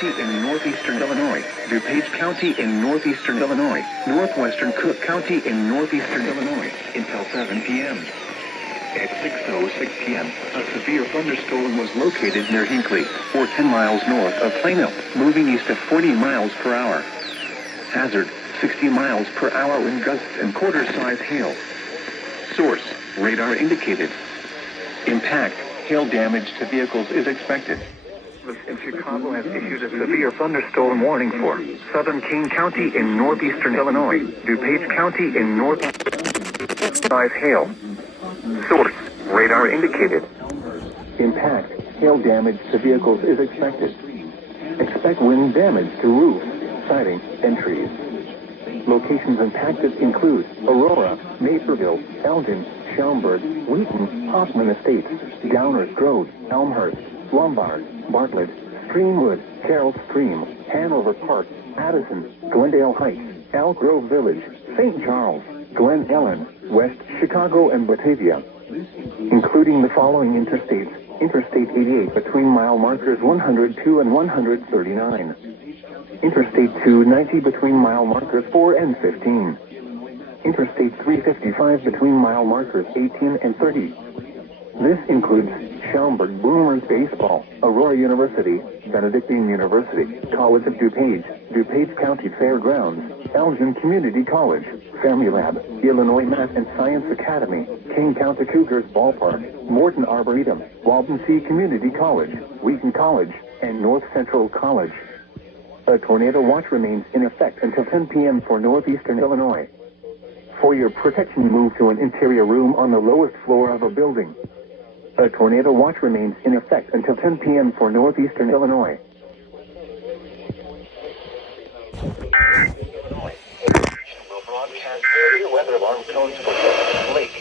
County in northeastern Illinois, DuPage County in northeastern Illinois, northwestern Cook County in northeastern Illinois, until 7 p.m. At 6:06 p.m., a severe thunderstorm was located near Hinckley, or 10 miles north of Plano, moving east at 40 miles per hour. Hazard, 60 miles per hour wind gusts and quarter-size hail. Source, radar indicated. Impact, hail damage to vehicles is expected. In Chicago has issued a severe thunderstorm warning for southern King County in northeastern Illinois, DuPage County in north-size hail. Source, radar indicated. Impact, hail damage to vehicles is expected. Expect wind damage to roofs, siding, and trees. Locations impacted include Aurora, Naperville, Elgin, Schaumburg, Wheaton, Hoffman Estates, Downers Grove, Elmhurst, Lombard, Bartlett, Streamwood, Carroll Stream, Hanover Park, Addison, Glendale Heights, Elk Grove Village, St. Charles, Glen Ellen, West Chicago, and Batavia, including the following interstates: Interstate 88 between mile markers 102 and 139. Interstate 290 between mile markers 4 and 15. Interstate 355 between mile markers 18 and 30. This includes Schaumburg Boomers Baseball, Aurora University, Benedictine University, College of DuPage, DuPage County Fairgrounds, Elgin Community College, Fermilab, Illinois Math and Science Academy, King County Cougars Ballpark, Morton Arboretum, Walden C Community College, Wheaton College, and North Central College. A tornado watch remains in effect until 10 p.m. for northeastern Illinois. For your protection, move to an interior room on the lowest floor of a building. A tornado watch remains in effect until 10 p.m. for northeastern Illinois. Will broadcast severe weather alarm tones for Lake